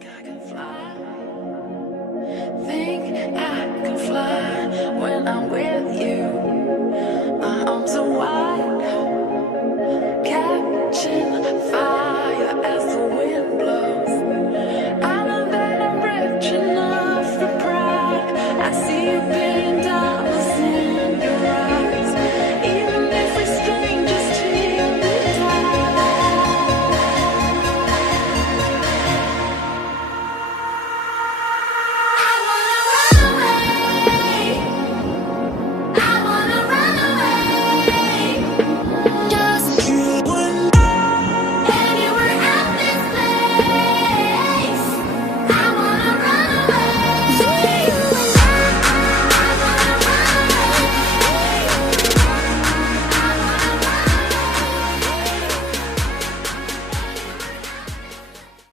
I can fly. Think I can fly when I'm with you. My arms are wide